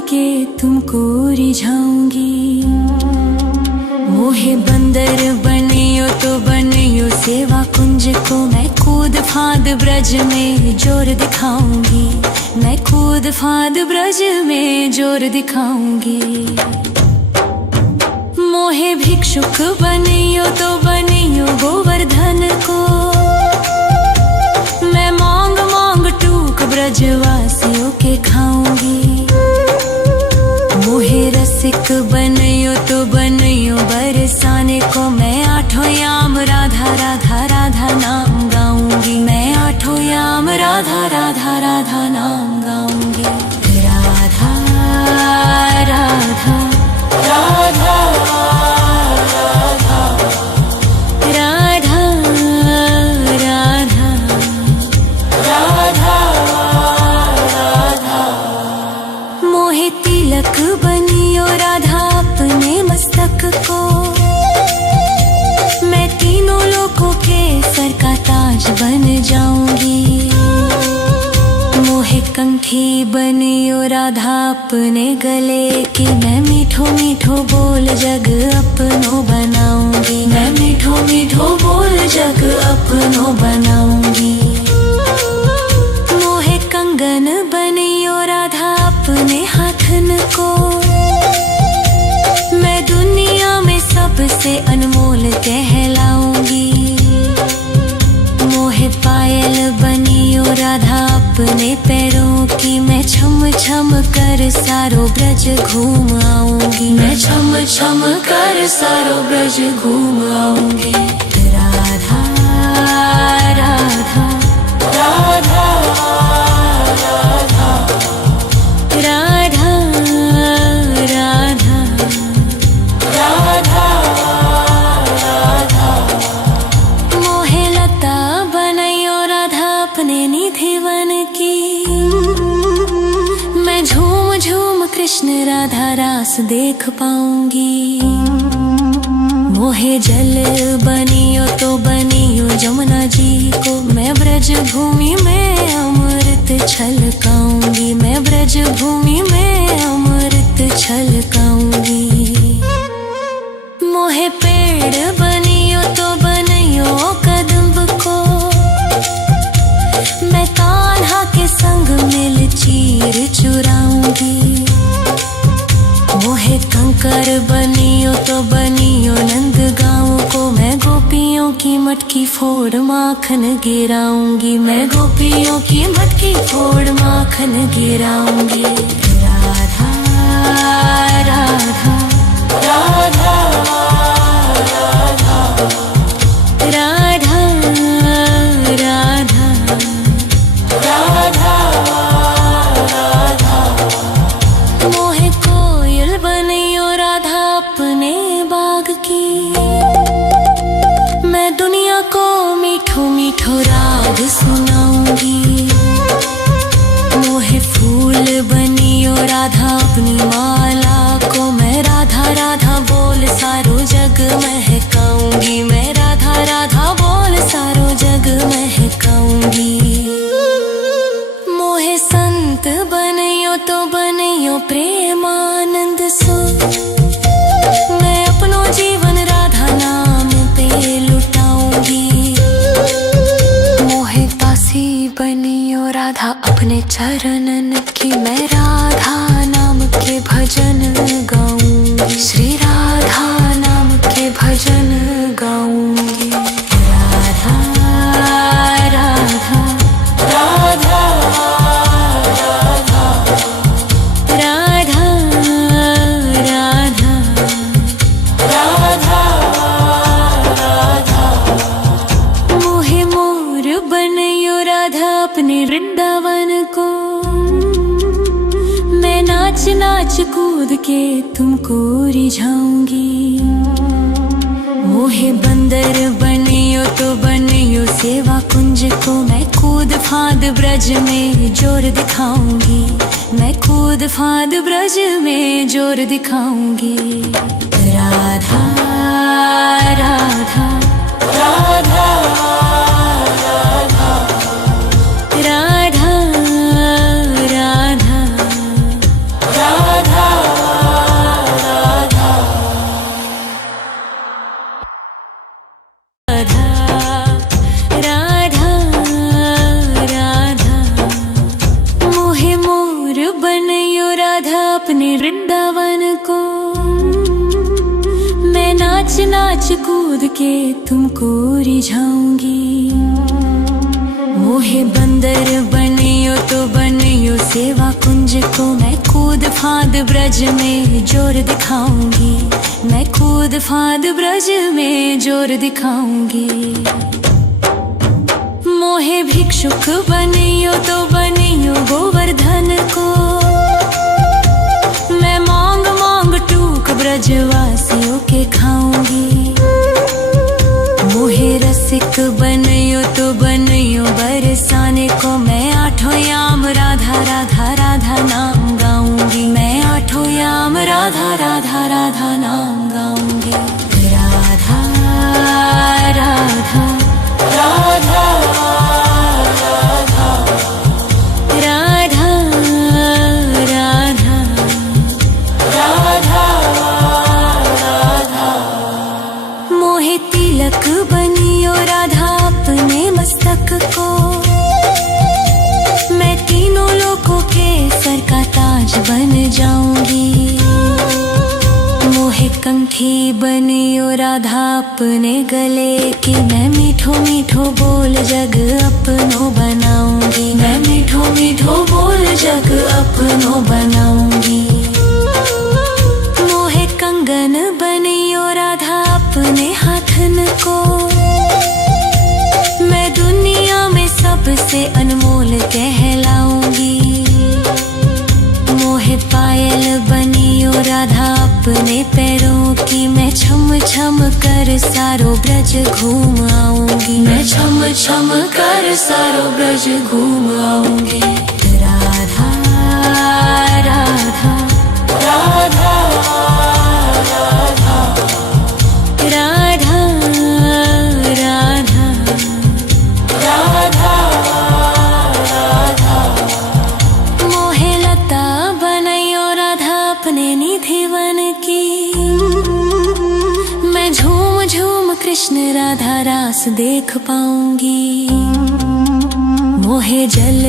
के तुमको रिझाऊंगी। मोहे बंदर बनियो तो बनियो सेवा कुंज को, मैं कूद फांद ब्रज में जोर दिखाऊंगी। मैं कूद फांद ब्रज में जोर दिखाऊंगी। मोहे भिक्षुक बनियो तो बनियो गोवर्धन को, मैं मांग मांग टूक ब्रजवासियों के खाऊंगी। मोहे रसिक बनियो तो बनियो बरसाने को, मैं आठों याम राधा राधा राधा नाम गाऊंगी। मैं आठों याम राधा राधा राधा नाम गाऊंगी। राधा राधा राधा तिलक बनियो राधा अपने मस्तक को, मैं तीनों लोगों के सर का ताज बन जाऊंगी। मोहे कंठी बनियो राधा अपने गले की, मैं मीठो मीठो बोल जग अपनो बनाऊंगी। मैं मीठो मीठो बोल जग अपनो बनाऊंगी। मोहे कंगन बनियो राधा अपने हाथन को, मैं दुनिया में सबसे अनमोल कहलाऊंगी। मोहे पायल बनियो राधा अपने पैरों की, मैं छम छम कर सारो ब्रज घूम आऊंगी। मैं छम छम कर सारो ब्रज घूम आऊंगी। राधा राधा राधा राधा राधा राधा राधा। मोहे लता बनैयो राधा अपने निधि वन की, मैं झूम झूम कृष्ण राधा रास देख पाऊंगी। मोहे जल बनियो तो बनियो जमुना जी को, मैं ब्रज भूमि में अमृत छलकाऊंगी। मैं ब्रज भूमि में अमृत छलकाऊंगी। मोहे पेड़ बनियो तो बनियो कदम्ब को, मैं कान्हा के संग मिल चीर चुराऊंगी। मोहे कंकर बनियो तो बनियो नंद गाँव को, मैं गोपियों की मटकी फोड़ माखन गिराऊंगी। मैं गोपियों की मटकी फोड़ माखन गिराऊंगी। राधा राधा राधा राधा राधा राधा राधा। मोहे कोयल बनियो राधा अपने बाग की, मैं दुनिया को मीठो मीठो राग सुनाऊंगी। मोहे फूल बनियो राधा अपनी माला को, मैं राधा राधा बोल सारो जग महकाऊंगी। मैं राधा राधा बोल सारो जग महकाऊंगी। मोहे संत बनियो तो बनियो प्रेमानंद सो, मैं अपनो जीवन राधा नाम पे लुटाऊंगी। मोहे दासी बनियो राधा अपने चरणन की, मैं राधा नाम के भजन गाऊंगी। श्री राधा नाम के भजन गाऊंगी। राधा राधा राधा राधा राधा राधा राधा। मोहे मोर बनियो राधा अपने वृंदावन को, मैं नाच नाच कूद के तुमको रिझाऊंगी। मोहे बंदर बनियो तो बनियो सेवा कुंज को, मैं कूद फांद ब्रज में जोर दिखाऊंगी। मैं कूद फांद ब्रज में जोर दिखाऊंगी। राधा राधा राधा राधा राधा राधा राधा। अपने वृंदावन को। मैं नाच नाच कूद के तुमको रिझाऊंगी। मोहे बंदर बनियो तो बनियो सेवा कुंज को। मैं कूद फांद ब्रज में जोर दिखाऊंगी। मैं कूद फांद ब्रज में जोर दिखाऊंगी। मोहे भिक्षुक बनियो तो बनियो गोवर्धन को। मैं मांग मांग टूक ब्रजवासियों के खाऊंगी। मोहे रसिक बनियो तो बनियो बरसाने को। मैं आठों याम राधा राधा राधा नाम गाऊंगी। मैं आठों याम राधा राधा राधा नाम गाऊंगी। राधा राधा राधा तिलक बनियो राधा अपने मस्तक को। मैं तीनों लोगों के सर का ताज बन जाऊंगी। मोहे कंठी बनियो राधा अपने गले की। मैं मीठो मीठो बोल जग अपनो बनाऊंगी। मैं मीठो मीठो बोल जग अपनो बनाऊंगी। मोहे कंगन बनियो राधा अपने हाथन को। मैं दुनिया में सबसे अनमोल कहलाऊंगी। मोहे पायल बनियो राधा अपने पैरों की। मैं छम छम कर सारो ब्रज घूम आऊंगी। मैं छम छम कर सारो ब्रज घूम आऊंगी। राधा राधा राधा राधा राधा राधा राधा। मोहे लता बनायो राधा अपने निधि वन की। मैं झूम झूम कृष्ण राधा रास देख पाऊंगी। मोहे जल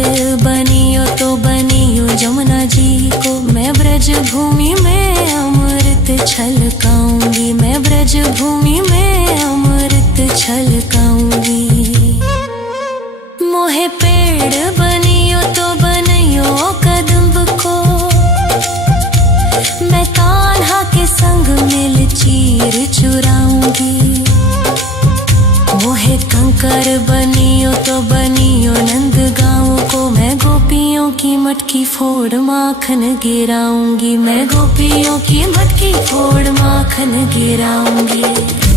बनियो तो बनियो जमुना जी को। मैं ब्रज भूमि में अमृत छलकाऊंगी। मैं ब्रज भूमि में अमृत छलकाऊंगी। मोहे पेड़ बनियो तो बनियो कदम्ब को। मैं कान्हा के संग मिल चीर चुराऊंगी। मोहे कंकर बनियो तो बनियो नंद गाँव को। मैं गोपियों की मटकी फोड़ माखन गिराऊंगी। मैं गोपियों की मटकी फोड़ माखन गिराऊंगी।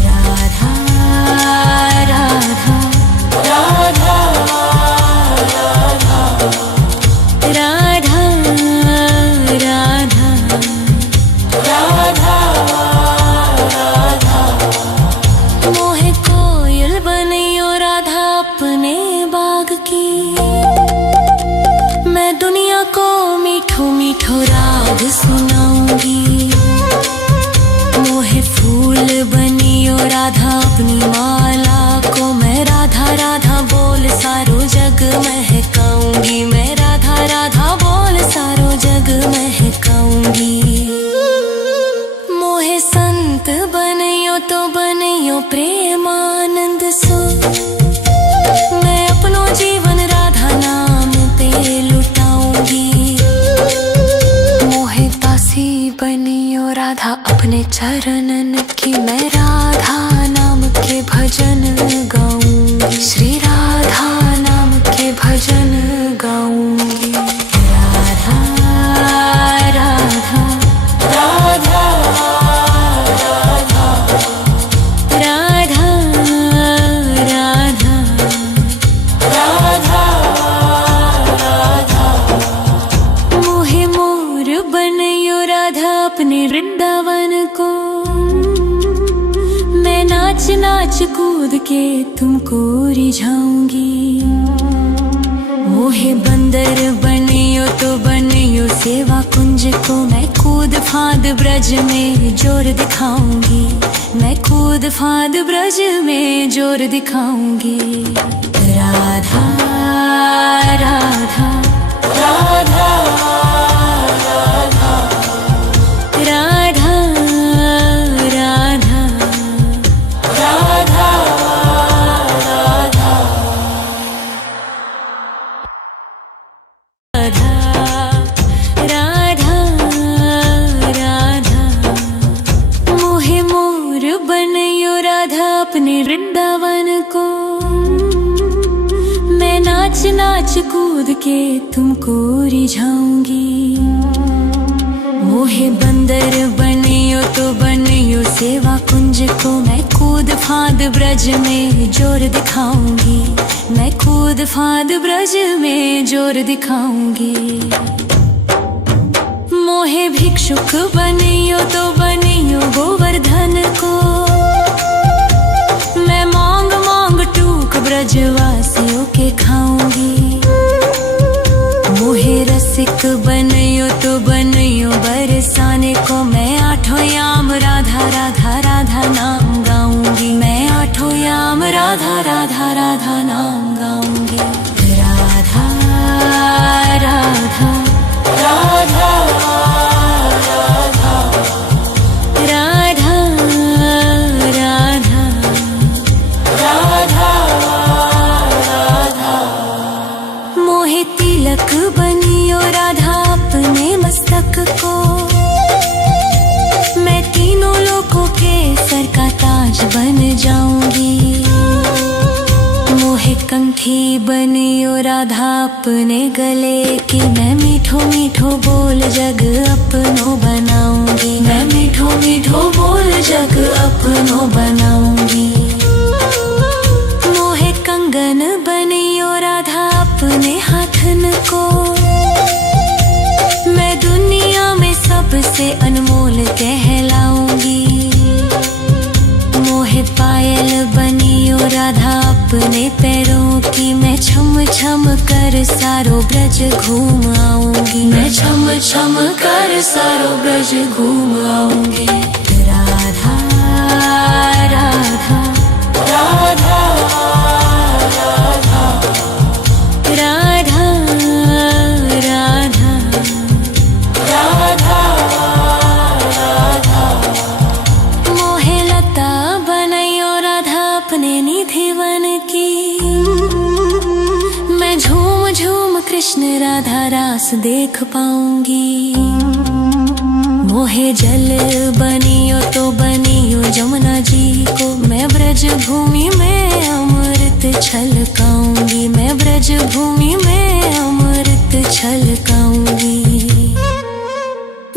राधा राधा राधा राधा राधा राधा राधा। मोहे कोयल बनियो राधा अपने बाग की। मैं दुनिया को मीठो मीठो राग सुनाऊंगी। मोहे फूल बनियो राधा अपनी माला को। मैं राधा राधा बोल सारो जग महकाऊंगी। मैं राधा राधा बोल सारो जग महकाऊंगी। मोहे संत बनियो तो बनियो प्रेमानंद सो। मैं अपनो जीवन राधा नाम पे लुटाऊंगी। मोहे दासी बनियो राधा अपने चरणन की। मैं राधा नाम के भजन गाऊंगी। श्री राधा नाम के भजन गाऊंगी। राधा राधा राधा राधा राधा राधा राधा राधा। मोहे मोर बनियो राधा अपने वृंदावन को। मैं नाच नाच कूद के तुमको रिझाऊंगी। मोहे बंदर बनियो तो बनियो सेवा कुंज को। मैं कूद फांद ब्रज में जोर दिखाऊंगी। मैं कूद फांद ब्रज में जोर दिखाऊंगी। राधा राधा राधा राधा नाच नाच कूद के तुमको रिझाऊंगी। मोहे बंदर बनियो तो बनियो सेवा कुंज को, मैं कूद फांद ब्रज में जोर दिखाऊंगी। मैं कूद फांद ब्रज में जोर दिखाऊंगी। मोहे भिक्षुक बनियो तो बनियो गोवर्धन को, मैं मांग मांग टूक ब्रजवासियों के खाऊंगी। मोहे रसिक बनियो तो बनियो बरसाने को, मैं आठों याम राधा राधा राधा नाम गाऊंगी। मैं आठों याम राधा राधा राधा नाम गाऊंगी। राधा राधा राधा तिलक बनियो राधा अपने मस्तक को, मैं तीनों लोगों के सर का ताज बन जाऊंगी। मोहे कंठी बनियो राधा अपने गले की, मैं मीठो मीठो बोल जग अपनो बनाऊंगी। मैं मीठो मीठो बोल जग अपनो बनाऊंगी। मोहे कंगन बनियो राधा अपने हाथन को, मैं दुनिया में सबसे अनमोल कहलाऊंगी। मोहे पायल बनियो राधा अपने पैरों की, मैं छम छम कर सारो ब्रज घूम आऊंगी। मैं छम छम कर सारो ब्रज घूम आऊंगी। राधा राधा राधा राधा राधा राधा राधा। मोहे लता बनैयो राधा अपने निधिवन की, मैं झूम झूम कृष्ण राधा रास देख पाऊंगी। मोहे जल बनियो तो बनियो जमुना जी को, मैं ब्रज भूमि में अमृत छलकाऊंगी। मैं ब्रज भूमि में अमृत छलकाऊंगी।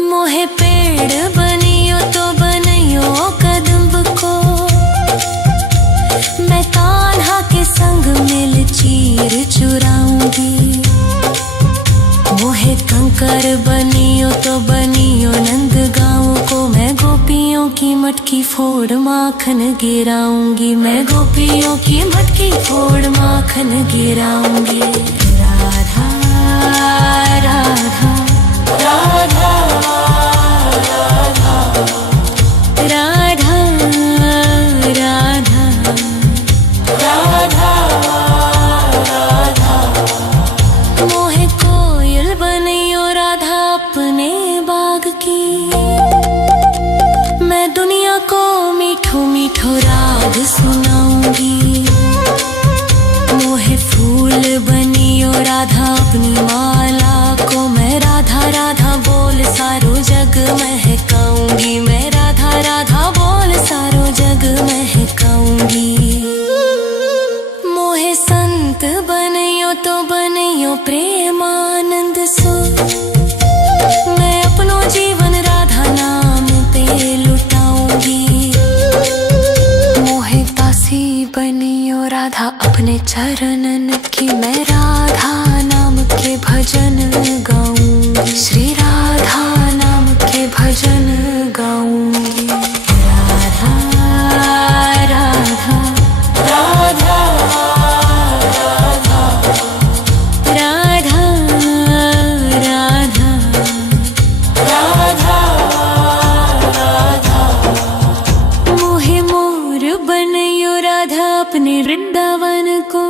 मोहे पेड़ बनियो तो बनियो कदम्ब को, मैं कान्हा के संग मिल चीर चुराऊंगी। मोहे कंकर बनियो तो बनियो नंद गाँव को, मैं गोपियों की मटकी फोड़ माखन गिराऊंगी। मैं गोपियों की मटकी फोड़ माखन गिराऊंगी। राधा राधा राधा राधा राधा राधा राधा राधा। मोहे कोयल बनियो राधा अपने बाग की, मैं दुनिया को मीठो मीठो राग सुनाऊंगी। मोहे फूल बनियो राधा अपनी माला को, मैं राधा राधा बोल सारो जग महकाऊंगी। मैं राधा राधा बोल सारो जग महकाऊंगी। मोहे संत बनियो तो बनियो प्रेमानंद सो, मैं अपनो जीवन राधा नाम पे लुटाऊंगी। मोहे दासी बनियो राधा अपने चरणन की, मैं राधा नाम के भजन गाऊंगी। श्री राधा नाम के भजन गाऊंगी। राधा राधा राधा राधा राधा राधा राधा राधा। मोहे मोर बनियो राधा अपने वृंदावन को,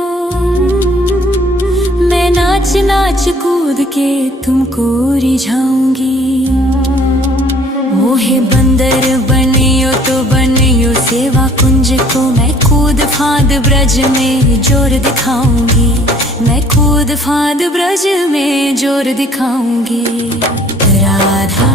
मैं नाच नाच कूद के तुमको रिझाऊंगी। मोहे बंदर बनियो तो बनियो सेवा कुंज को, मैं कूद फांद ब्रज में जोर दिखाऊंगी। मैं कूद फांद ब्रज में जोर दिखाऊंगी। राधा